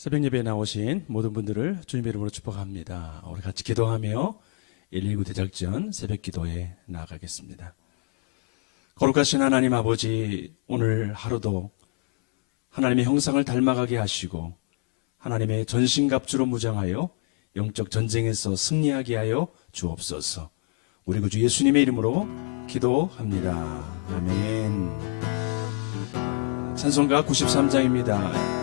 새벽 예배에 나오신 모든 분들을 주님의 이름으로 축복합니다. 우리 같이 기도하며 119 대작전 새벽 기도에 나아가겠습니다. 거룩하신 하나님 아버지, 오늘 하루도 하나님의 형상을 닮아가게 하시고 하나님의 전신갑주로 무장하여 영적 전쟁에서 승리하게 하여 주옵소서. 우리 구주 예수님의 이름으로 기도합니다. 아멘. 찬송가 93장입니다.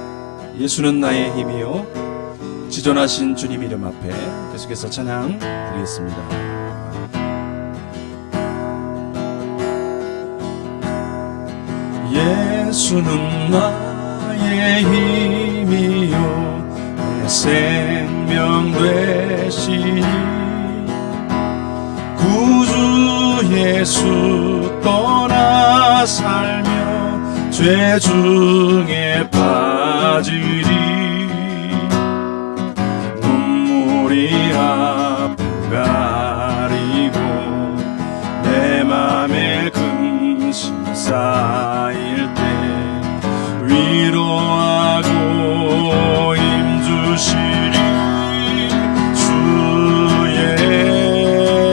예수는 나의 힘이요 지존하신 주님 이름 앞에 계속해서 찬양 드리겠습니다. 예수는 나의 힘이요 내 생명 되시니 구주 예수 떠나 살며 죄 중에 빠지리 눈물이 앞을 가리고 내 맘에 근심 쌓일 때 위로하고 힘주시리 주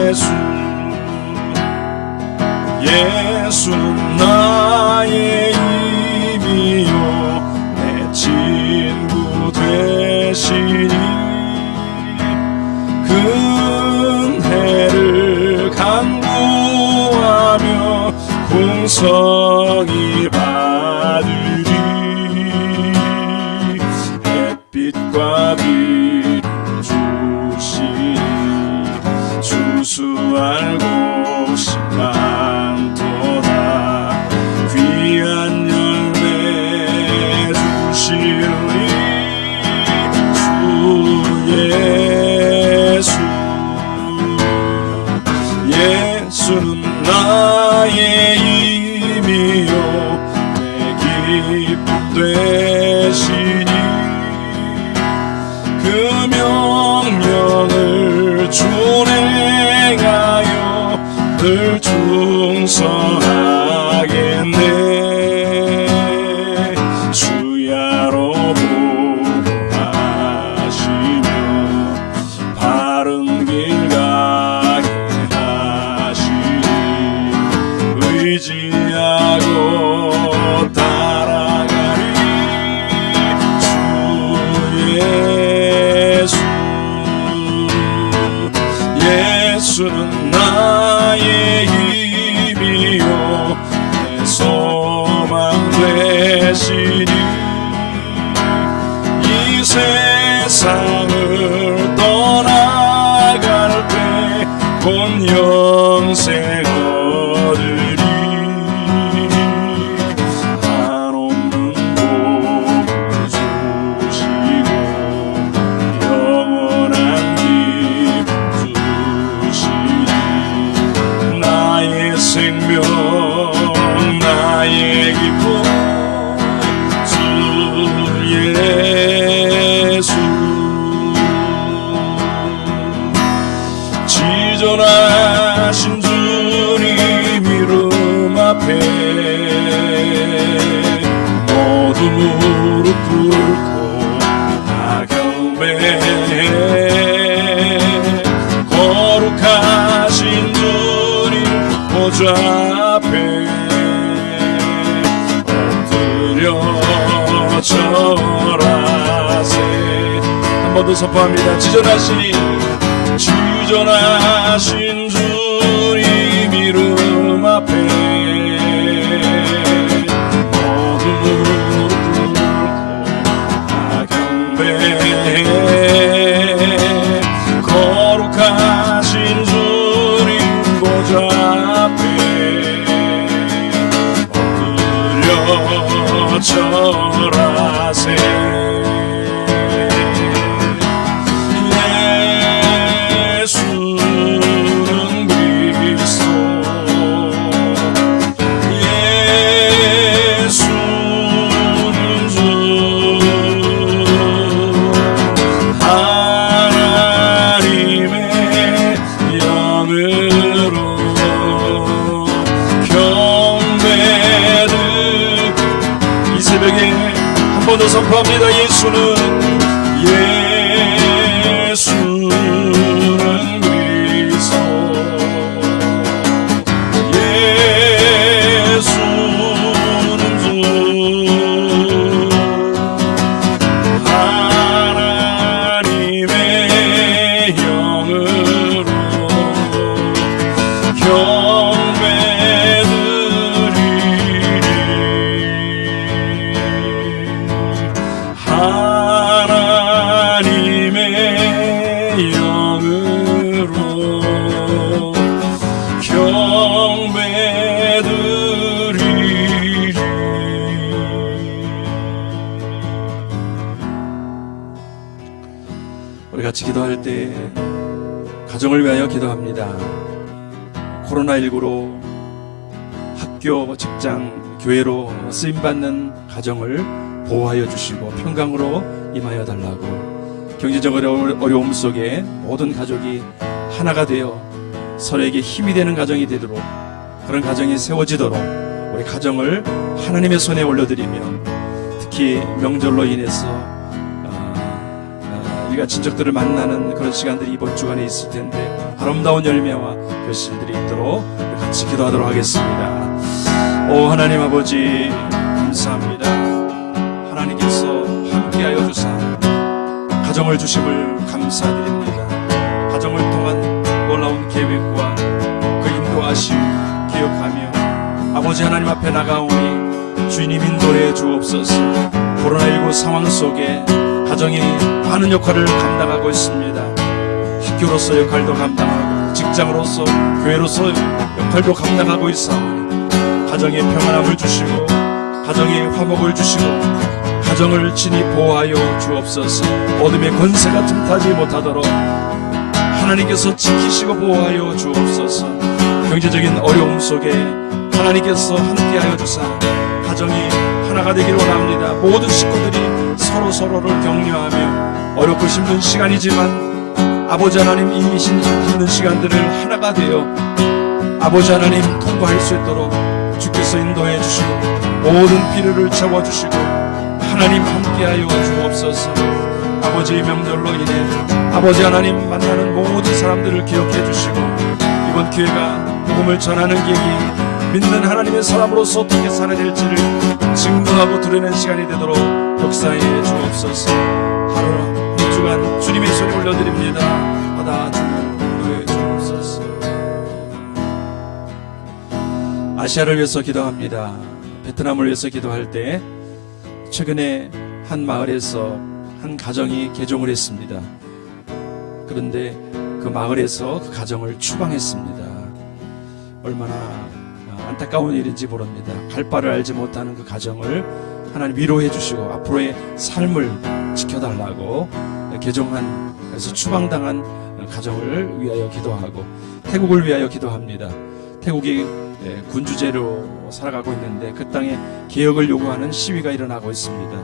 예수. 예수는 나의 친구 되시니 그 은혜를 간구하며 공성이 받으리 햇빛과 비를 주시니 주수할 곳이 많도다 귀한 열매 주시니 주 예수. 예수는 나의 힘이요 내 기쁨 되시니 그 명령을 준행하여 늘 충성하겠네. 주야로 보호하시며 바른 길 가게 하시니 의지하고 따라가리 주 예수. 예수는 나의 힘이요 내 소망 되시니 이 세상을 떠나갈 때 본 영생 얻으리 한없는 복을 주시고 영원한 기쁨 주시니 나의 생명 나의 기쁨 주 예수. 지존하신 주님 이름 앞에 모두 무릎 꿇고 다 경배해 거룩하신 주님 보좌 앞에 엎드려 절하세. 한 번 더 선포합니다. 지존하신 주님 이름 앞에 모두 무릎 꿇고 다 경배해 거룩하신 주님 보좌 앞에 엎드려 절하세. 번더 선포합니다. 예수는 그리스도, 예수는 주, 하나님의 영으로 경배드리리. 우리 같이 기도할 때 가정을 위하여 기도합니다. 코로나19로 학교, 직장, 교회로 쓰임받는 가정을 보호하여 주시고 평강으로 임하여 달라고, 경제적 어려움 속에 모든 가족이 하나가 되어 서로에게 힘이 되는 가정이 되도록, 그런 가정이 세워지도록 우리 가정을 하나님의 손에 올려드리며, 특히 명절로 인해서 우리가 친척들을 만나는 그런 시간들이 이번 주간에 있을 텐데 아름다운 열매와 결실들이 있도록 같이 기도하도록 하겠습니다. 오 하나님 아버지, 감사합니다. 하나님께서 함께하여 주사 가정을 주심을 감사드립니다. 가정을 통한 놀라운 계획과 그 인도하심 기억하며 아버지 하나님 앞에 나가오니 주님 인도해 주옵소서. 코로나19 상황 속에 가정이 많은 역할을 감당하고 있습니다. 학교로서 역할도 감당하고 직장으로서 교회로서 역할도 감당하고 있사오니 가정에 평안함을 주시고 가정에 화목을 주시고 가정을 친히 보호하여 주옵소서. 어둠의 권세가 틈타지 못하도록 하나님께서 지키시고 보호하여 주옵소서. 경제적인 어려움 속에 하나님께서 함께하여 주사 가정이 하나가 되기를 원합니다. 모든 식구들이 서로를 격려하며 어렵고 힘든 시간이지만 아버지 하나님, 이 힘든 시간들을 하나가 되어 아버지 하나님 통과할 수 있도록 주께서 인도해 주시고 모든 필요를 채워주시고 하나님 함께하여 주옵소서. 아버지의 명절로 인해 아버지 하나님 만나는 모든 사람들을 기억해 주시고 이번 기회가 복음을 전하는 계기, 믿는 하나님의 사람으로서 어떻게 살아야 될지를 증거하고 드러내는 시간이 되도록 역사해 주옵소서. 하루 한 주간 주님의 손에 올려드립니다. 받아주고 인도해 주옵소서. 아시아를 위해서 기도합니다. 베트남을 위해서 기도할 때 최근에 한 마을에서 한 가정이 개종을 했습니다. 그런데 그 마을에서 그 가정을 추방했습니다. 얼마나 안타까운 일인지 모릅니다. 갈 바를 알지 못하는 그 가정을 하나님 위로해 주시고 앞으로의 삶을 지켜달라고 개종한, 그래서 추방당한 가정을 위하여 기도하고 태국을 위하여 기도합니다. 태국이 군주제로 살아가고 있는데 그 땅에 개혁을 요구하는 시위가 일어나고 있습니다.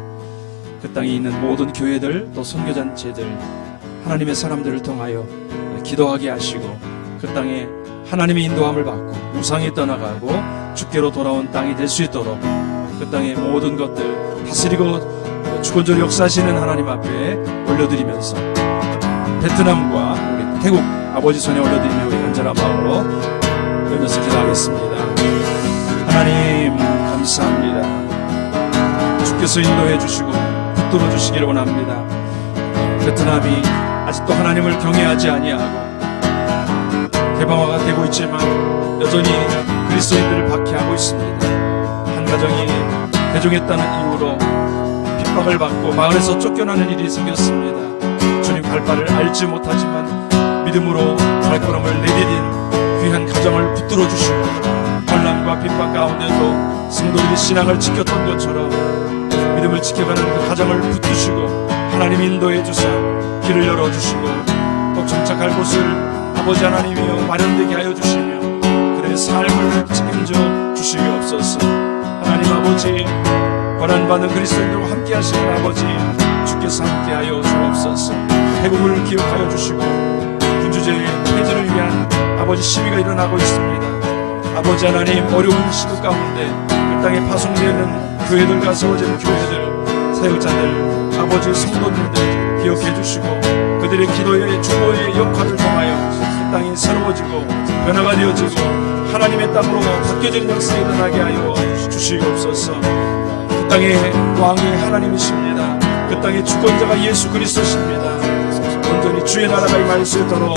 그 땅에 있는 모든 교회들 또 선교단체들 하나님의 사람들을 통하여 기도하게 하시고 그 땅에 하나님의 인도함을 받고 우상이 떠나가고 주께로 돌아온 땅이 될 수 있도록 그 땅의 모든 것들 다스리고 주권적으로 역사하시는 하나님 앞에 올려드리면서 베트남과 우리 태국 아버지 손에 올려드리며 우리 간절한 마음으로 열면서 기도하겠습니다. 하나님 감사합니다. 주께서 인도해 주시고 붙들어 주시기를 원합니다. 베트남이 아직도 하나님을 경외하지 아니하고 개방화가 되고 있지만 여전히 그리스도인들을 박해하고 있습니다. 한 가정이 개종했다는 이유로 핍박을 받고 마을에서 쫓겨나는 일이 생겼습니다. 주님 갈 바를 알지 못하지만 믿음으로 발걸음을 내디딘 귀한 가정을 붙들어 주시고 혼란과 핍박 가운데도 성도들이 신앙을 지켰던 것처럼 믿음을 지켜가는 그 가정을 붙드시고 하나님 인도해 주사 길을 열어주시고 또 정착할 곳을 아버지 하나님이여 마련되게 하여 주시며 그들의 삶을 책임져 주시옵소서. 하나님 아버지, 고난받는 그리스도인들과 함께 하시는 아버지 주께서 함께 하여 주옵소서. 태국을 기억하여 주시고 군주제의 폐지를 위한 아버지 시위가 일어나고 있습니다. 아버지 하나님, 어려운 시국 가운데 그 땅에 파송되는 교회들과 세워지는 교회들 사역자들, 아버지 성도님들 기억해 주시고 그들의 기도의 주도의 역할을 통하여 이 땅이 새로워지고 변화가 되어지고 하나님의 땅으로 바뀌어지는 역사가 일어나게 하여 주시옵소서. 그 땅의 왕이 하나님이십니다. 그 땅의 주권자가 예수 그리스도십니다. 온전히 주의 나라가 임할 수 있도록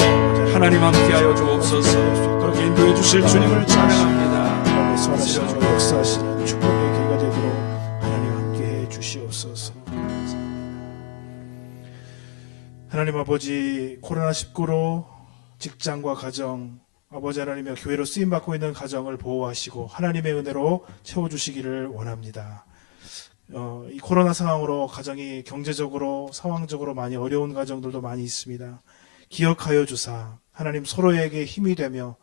하나님 함께하여 주옵소서. 그렇게 인도해 주실 주님을 찬양합니다. 살아시는 역사하시는 축복의 기회가 되도록 하나님 함께해 주시옵소서. 하나님 아버지, 코로나19로 직장과 가정, 아버지 하나님의 교회로 쓰임받고 있는 가정을 보호하시고 하나님의 은혜로 채워주시기를 원합니다. 이 코로나 상황으로 가정이 경제적으로 상황적으로 많이 어려운 가정들도 많이 있습니다. 기억하여 주사 하나님 서로에게 힘이 되며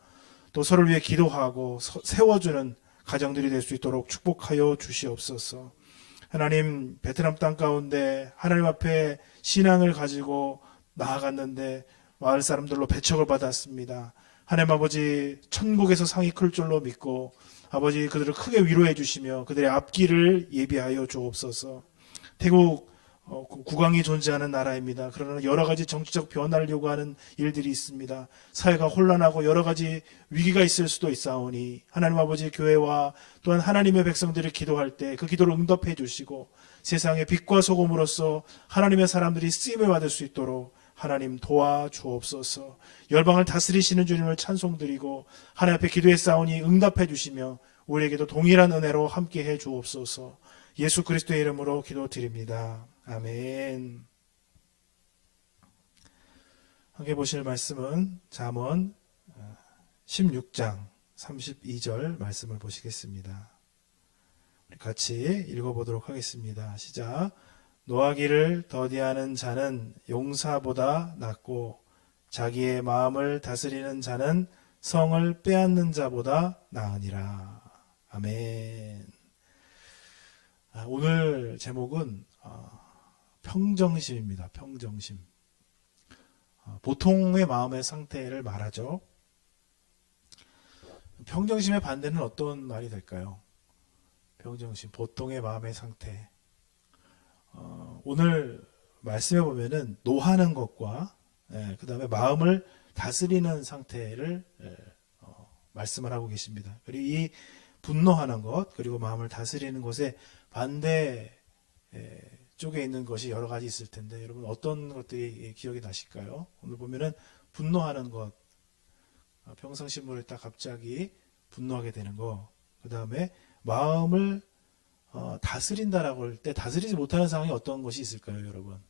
또 서로를 위해 기도하고 세워주는 가정들이 될 수 있도록 축복하여 주시옵소서. 하나님, 베트남 땅 가운데 하나님 앞에 신앙을 가지고 나아갔는데 마을 사람들로 배척을 받았습니다. 하나님 아버지, 천국에서 상이 클 줄로 믿고 아버지 그들을 크게 위로해 주시며 그들의 앞길을 예비하여 주옵소서. 태국 국왕이 존재하는 나라입니다. 그러나 여러 가지 정치적 변화를 요구하는 일들이 있습니다. 사회가 혼란하고 여러 가지 위기가 있을 수도 있사오니 하나님 아버지, 교회와 또한 하나님의 백성들이 기도할 때 그 기도를 응답해 주시고 세상의 빛과 소금으로서 하나님의 사람들이 쓰임을 받을 수 있도록 하나님 도와주옵소서. 열방을 다스리시는 주님을 찬송드리고 하나님 앞에 기도에 싸우니 응답해 주시며 우리에게도 동일한 은혜로 함께해 주옵소서. 예수 그리스도의 이름으로 기도드립니다. 아멘. 함께 보실 말씀은 잠언 16장 32절 말씀을 보시겠습니다. 같이 읽어보도록 하겠습니다. 시작. 노하기를 더디하는 자는 용사보다 낫고 자기의 마음을 다스리는 자는 성을 빼앗는 자보다 나으니라. 아멘. 오늘 제목은 평정심입니다. 평정심. 보통의 마음의 상태를 말하죠. 평정심의 반대는 어떤 말이 될까요? 평정심, 보통의 마음의 상태. 오늘 말씀해 보면은 노하는 것과 그 다음에 마음을 다스리는 상태를 말씀을 하고 계십니다. 그리고 이 분노하는 것 그리고 마음을 다스리는 것의 반대 쪽에 있는 것이 여러 가지 있을 텐데 여러분 어떤 것들이 기억이 나실까요? 오늘 보면은 분노하는 것, 평상시 모를 딱 갑자기 분노하게 되는 것, 그 다음에 마음을 다스린다라고 할 때 다스리지 못하는 상황이 어떤 것이 있을까요, 여러분?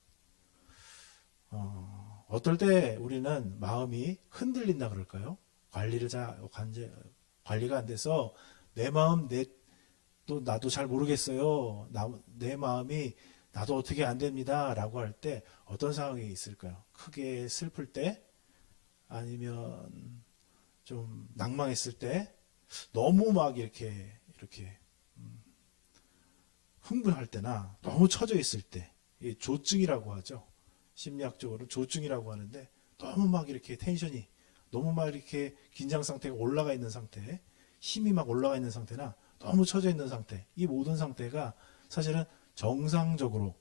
어떨 때 우리는 마음이 흔들린다 그럴까요? 관리가 안 돼서 내 마음 나도 잘 모르겠어요. 내 마음이 나도 어떻게 안 됩니다. 라고 할 때 어떤 상황이 있을까요? 크게 슬플 때 아니면 좀 낭망했을 때 너무 막 이렇게 흥분할 때나 너무 처져 있을 때 조증이라고 하죠. 심리학적으로 조증이라고 하는데 너무 막 이렇게 텐션이 너무 막 이렇게 긴장 상태가 올라가 있는 상태, 힘이 막 올라가 있는 상태나 너무 처져 있는 상태, 이 모든 상태가 사실은 정상적으로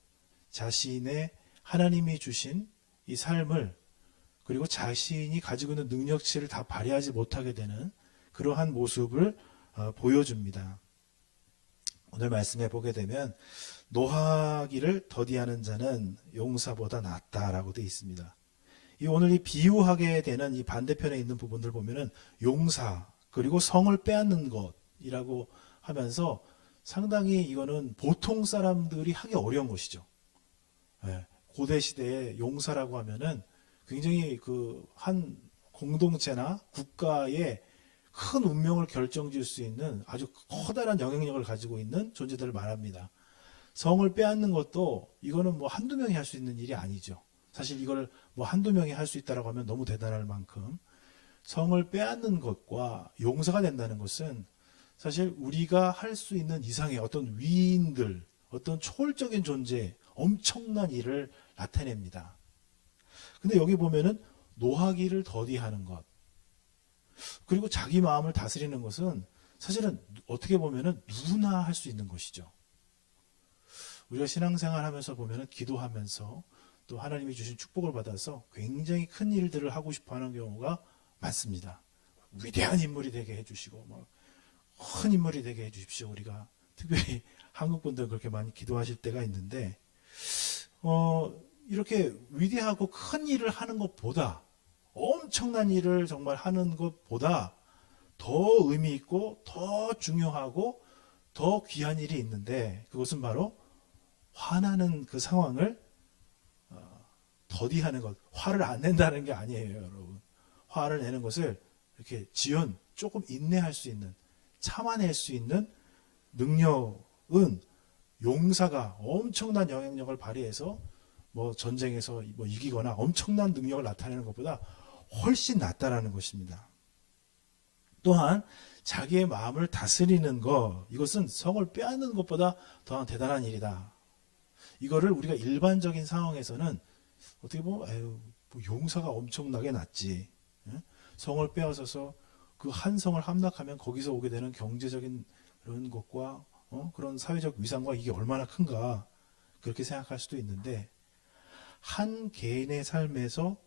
자신의 하나님이 주신 이 삶을 그리고 자신이 가지고 있는 능력치를 다 발휘하지 못하게 되는 그러한 모습을 보여줍니다. 오늘 말씀해 보게 되면 노하기를 더디하는 자는 용사보다 낫다라고 되어 있습니다. 오늘 이 비유하게 되는 이 반대편에 있는 부분들 보면은 용사 그리고 성을 빼앗는 것이라고 하면서 상당히 이거는 보통 사람들이 하기 어려운 것이죠. 고대 시대에 용사라고 하면은 굉장히 한 공동체나 국가의 큰 운명을 결정지을 수 있는 아주 커다란 영향력을 가지고 있는 존재들을 말합니다. 성을 빼앗는 것도 이거는 뭐 한두 명이 할 수 있는 일이 아니죠. 사실 이걸 뭐 한두 명이 할 수 있다라고 하면 너무 대단할 만큼 성을 빼앗는 것과 용사가 된다는 것은 사실 우리가 할 수 있는 이상의 어떤 위인들, 어떤 초월적인 존재, 엄청난 일을 나타냅니다. 근데 여기 보면은 노하기를 더디하는 것, 그리고 자기 마음을 다스리는 것은 사실은 어떻게 보면은 누구나 할 수 있는 것이죠. 우리가 신앙생활 하면서 보면은 기도하면서 또 하나님이 주신 축복을 받아서 굉장히 큰 일들을 하고 싶어 하는 경우가 많습니다. 위대한 인물이 되게 해주시고, 큰 인물이 되게 해주십시오. 우리가 특별히 한국 분들 그렇게 많이 기도하실 때가 있는데, 이렇게 위대하고 큰 일을 하는 것보다, 엄청난 일을 정말 하는 것보다 더 의미 있고 더 중요하고 더 귀한 일이 있는데, 그것은 바로 화나는 그 상황을 더디하는 것. 화를 안 낸다는 게 아니에요, 여러분. 화를 내는 것을 이렇게 조금 인내할 수 있는, 참아낼 수 있는 능력은 용사가 엄청난 영향력을 발휘해서 전쟁에서 이기거나 엄청난 능력을 나타내는 것보다 훨씬 낫다라는 것입니다. 또한 자기의 마음을 다스리는 것, 이것은 성을 빼앗는 것보다 더한 대단한 일이다. 이거를 우리가 일반적인 상황에서는 어떻게 보면 용사가 엄청나게 낫지. 성을 빼앗아서 그 한 성을 함락하면 거기서 오게 되는 경제적인 그런 것과 그런 사회적 위상과 이게 얼마나 큰가, 그렇게 생각할 수도 있는데, 한 개인의 삶에서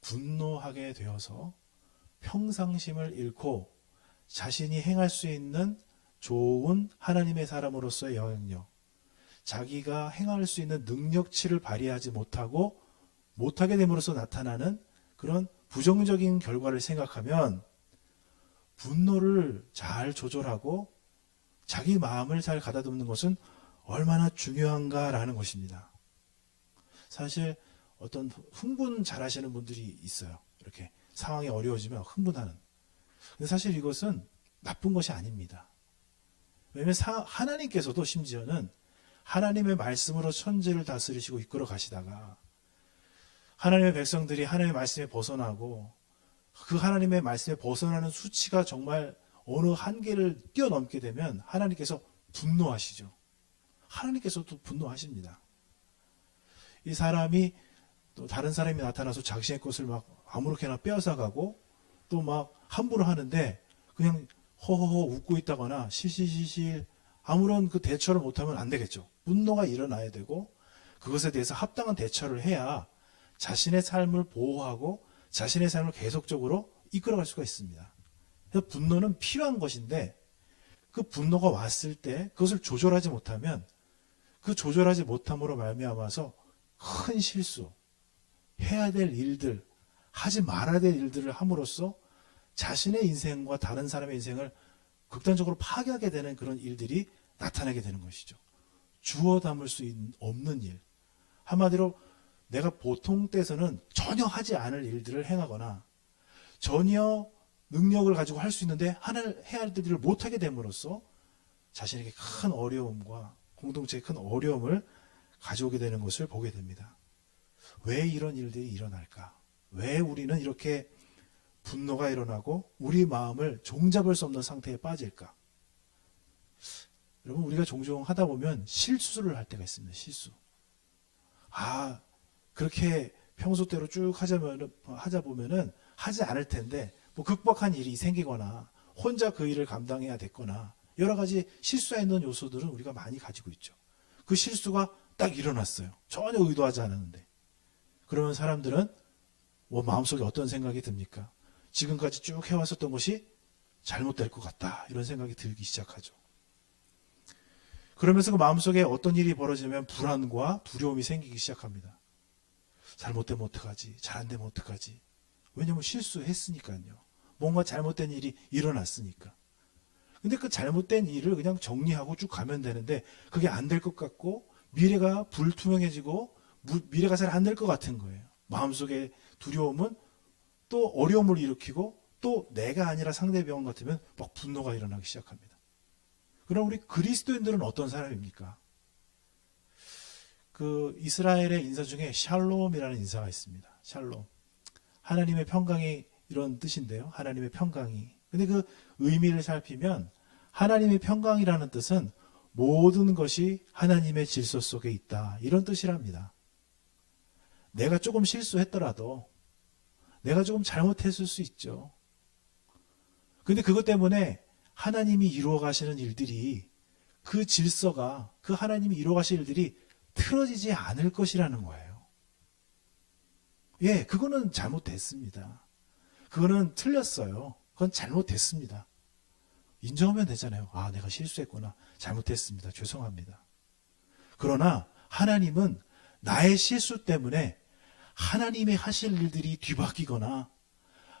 분노하게 되어서 평상심을 잃고 자신이 행할 수 있는 좋은 하나님의 사람으로서의 영향력, 자기가 행할 수 있는 능력치를 발휘하지 못하게 됨으로써 나타나는 그런 부정적인 결과를 생각하면 분노를 잘 조절하고 자기 마음을 잘 가다듬는 것은 얼마나 중요한가라는 것입니다. 사실 어떤 흥분 잘 하시는 분들이 있어요. 이렇게 상황이 어려워지면 흥분하는. 근데 사실 이것은 나쁜 것이 아닙니다. 왜냐하면 하나님께서도 심지어는 하나님의 말씀으로 천지를 다스리시고 이끌어 가시다가 하나님의 백성들이 하나님의 말씀에 벗어나고 그 하나님의 말씀에 벗어나는 수치가 정말 어느 한계를 뛰어넘게 되면 하나님께서 분노하시죠. 하나님께서도 분노하십니다. 이 사람이 또 다른 사람이 나타나서 자신의 것을 막 아무렇게나 빼앗아가고 또 막 함부로 하는데 그냥 허허허 웃고 있다거나 실실실실 아무런 그 대처를 못하면 안 되겠죠. 분노가 일어나야 되고 그것에 대해서 합당한 대처를 해야 자신의 삶을 보호하고 자신의 삶을 계속적으로 이끌어갈 수가 있습니다. 그래서 분노는 필요한 것인데 그 분노가 왔을 때 그것을 조절하지 못하면 그 조절하지 못함으로 말미암아서 큰 실수, 해야 될 일들, 하지 말아야 될 일들을 함으로써 자신의 인생과 다른 사람의 인생을 극단적으로 파괴하게 되는 그런 일들이 나타나게 되는 것이죠. 주워 담을 수 없는 일. 한마디로 내가 보통 때서는 전혀 하지 않을 일들을 행하거나 전혀 능력을 가지고 할 수 있는데 해야 할 일들을 못하게 됨으로써 자신에게 큰 어려움과 공동체에 큰 어려움을 가져오게 되는 것을 보게 됩니다. 왜 이런 일들이 일어날까? 왜 우리는 이렇게 분노가 일어나고 우리 마음을 종잡을 수 없는 상태에 빠질까? 여러분, 우리가 종종 하다 보면 실수를 할 때가 있습니다. 실수. 그렇게 평소대로 쭉 하자 보면은 하지 않을 텐데 극복한 일이 생기거나 혼자 그 일을 감당해야 됐거나 여러 가지 실수에 있는 요소들은 우리가 많이 가지고 있죠. 그 실수가 딱 일어났어요. 전혀 의도하지 않았는데. 그러면 사람들은 마음속에 어떤 생각이 듭니까? 지금까지 쭉 해왔었던 것이 잘못될 것 같다. 이런 생각이 들기 시작하죠. 그러면서 그 마음속에 어떤 일이 벌어지면 불안과 두려움이 생기기 시작합니다. 잘못되면 어떡하지? 잘 안 되면 어떡하지? 왜냐하면 실수했으니까요. 뭔가 잘못된 일이 일어났으니까. 근데 그 잘못된 일을 그냥 정리하고 쭉 가면 되는데 그게 안 될 것 같고 미래가 불투명해지고 미래가 잘 안 될 것 같은 거예요. 마음속에 두려움은 또 어려움을 일으키고 또 내가 아니라 상대방 같으면 막 분노가 일어나기 시작합니다. 그럼 우리 그리스도인들은 어떤 사람입니까? 그 이스라엘의 인사 중에 샬롬이라는 인사가 있습니다. 샬롬. 하나님의 평강이 이런 뜻인데요. 하나님의 평강이. 근데 그 의미를 살피면 하나님의 평강이라는 뜻은 모든 것이 하나님의 질서 속에 있다. 이런 뜻이랍니다. 내가 조금 실수했더라도 내가 조금 잘못했을 수 있죠. 근데 그것 때문에 하나님이 이루어 가시는 일들이 그 질서가 그 하나님이 이루어 가실 일들이 틀어지지 않을 것이라는 거예요. 예, 그거는 잘못됐습니다. 그거는 틀렸어요. 그건 잘못됐습니다. 인정하면 되잖아요. 아, 내가 실수했구나. 잘못했습니다. 죄송합니다. 그러나 하나님은 나의 실수 때문에 하나님의 하실 일들이 뒤바뀌거나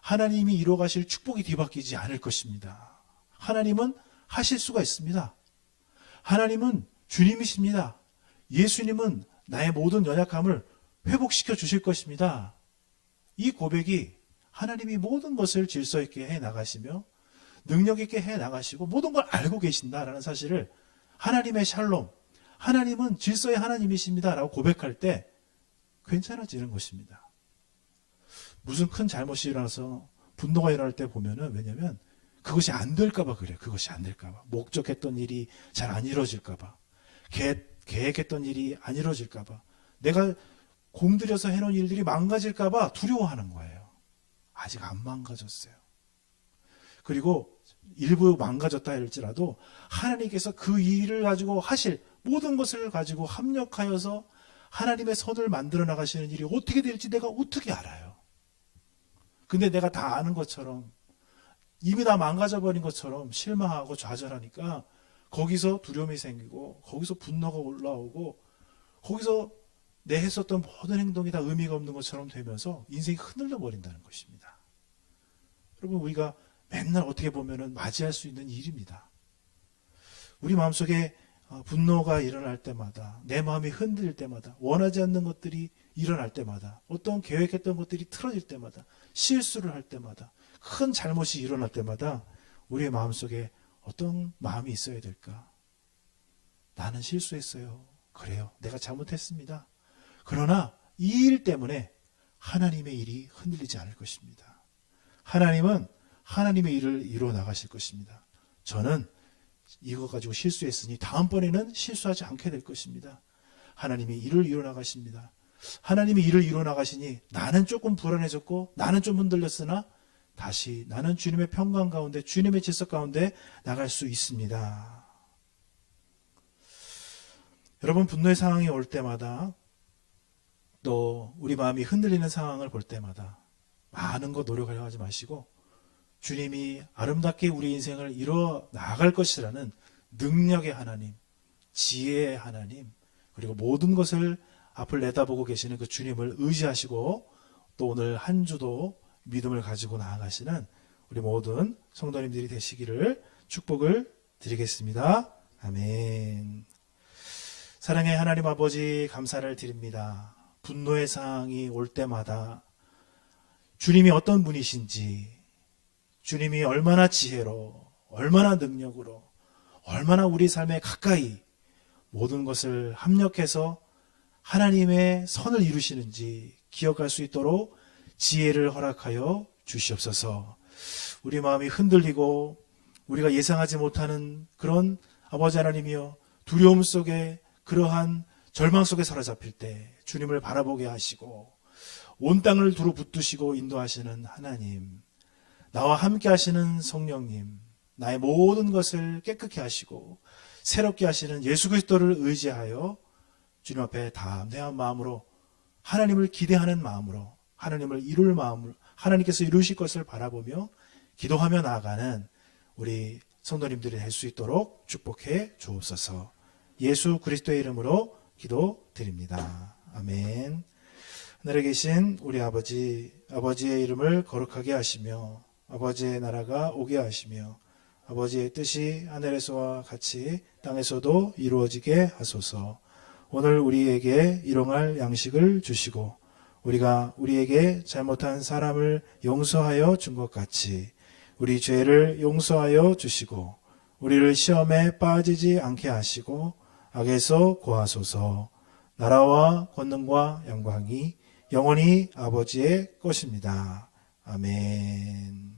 하나님이 이뤄가실 축복이 뒤바뀌지 않을 것입니다. 하나님은 하실 수가 있습니다. 하나님은 주님이십니다. 예수님은 나의 모든 연약함을 회복시켜 주실 것입니다. 이 고백이 하나님이 모든 것을 질서 있게 해 나가시며 능력 있게 해 나가시고 모든 걸 알고 계신다라는 사실을 하나님의 샬롬, 하나님은 질서의 하나님이십니다 라고 고백할 때 괜찮아지는 것입니다. 무슨 큰 잘못이 일어나서 분노가 일어날 때 보면은, 왜냐면 그것이 안 될까봐 그래요. 그것이 안 될까봐. 목적했던 일이 잘 안 이루어질까봐. 계획했던 일이 안 이루어질까봐. 내가 공들여서 해놓은 일들이 망가질까봐 두려워하는 거예요. 아직 안 망가졌어요. 그리고 일부 망가졌다 할지라도 하나님께서 그 일을 가지고 하실 모든 것을 가지고 합력하여서 하나님의 선을 만들어 나가시는 일이 어떻게 될지 내가 어떻게 알아요? 근데 내가 다 아는 것처럼, 이미 다 망가져버린 것처럼 실망하고 좌절하니까 거기서 두려움이 생기고 거기서 분노가 올라오고 거기서 내 했었던 모든 행동이 다 의미가 없는 것처럼 되면서 인생이 흔들려 버린다는 것입니다. 여러분, 우리가 맨날 어떻게 보면은 맞이할 수 있는 일입니다. 우리 마음속에 분노가 일어날 때마다, 내 마음이 흔들릴 때마다, 원하지 않는 것들이 일어날 때마다, 어떤 계획했던 것들이 틀어질 때마다, 실수를 할 때마다, 큰 잘못이 일어날 때마다 우리의 마음속에 어떤 마음이 있어야 될까? 나는 실수했어요. 그래요. 내가 잘못했습니다. 그러나 이 일 때문에 하나님의 일이 흔들리지 않을 것입니다. 하나님은 하나님의 일을 이루어 나가실 것입니다. 저는 이거 가지고 실수했으니 다음번에는 실수하지 않게 될 것입니다. 하나님이 일을 이루어 나가십니다. 하나님이 일을 이루어 나가시니 나는 조금 불안해졌고 나는 좀 흔들렸으나 다시 나는 주님의 평강 가운데, 주님의 질서 가운데 나갈 수 있습니다. 여러분, 분노의 상황이 올 때마다, 또 우리 마음이 흔들리는 상황을 볼 때마다 많은 거 노력하려고 하지 마시고 주님이 아름답게 우리 인생을 이루어 나갈 것이라는 능력의 하나님, 지혜의 하나님, 그리고 모든 것을 앞을 내다보고 계시는 그 주님을 의지하시고 또 오늘 한 주도 믿음을 가지고 나아가시는 우리 모든 성도님들이 되시기를 축복을 드리겠습니다. 아멘. 사랑의 하나님 아버지, 감사를 드립니다. 분노의 상황이 올 때마다 주님이 어떤 분이신지, 주님이 얼마나 지혜로, 얼마나 능력으로, 얼마나 우리 삶에 가까이 모든 것을 합력해서 하나님의 선을 이루시는지 기억할 수 있도록 지혜를 허락하여 주시옵소서. 우리 마음이 흔들리고 우리가 예상하지 못하는 그런 아버지 하나님이여, 두려움 속에, 그러한 절망 속에 사로잡힐 때 주님을 바라보게 하시고 온 땅을 두루 붙드시고 인도하시는 하나님, 나와 함께 하시는 성령님, 나의 모든 것을 깨끗게 하시고 새롭게 하시는 예수 그리스도를 의지하여 주님 앞에 담대한 마음으로, 하나님을 기대하는 마음으로, 하나님을 이룰 마음으로, 하나님께서 이루실 것을 바라보며 기도하며 나아가는 우리 성도님들이 될 수 있도록 축복해 주옵소서. 예수 그리스도의 이름으로 기도드립니다. 아멘. 하늘에 계신 우리 아버지, 아버지의 이름을 거룩하게 하시며 아버지의 나라가 오게 하시며 아버지의 뜻이 하늘에서와 같이 땅에서도 이루어지게 하소서. 오늘 우리에게 일용할 양식을 주시고 우리가 우리에게 잘못한 사람을 용서하여 준 것 같이 우리 죄를 용서하여 주시고 우리를 시험에 빠지지 않게 하시고 악에서 구하소서. 나라와 권능과 영광이 영원히 아버지의 것입니다. 아멘.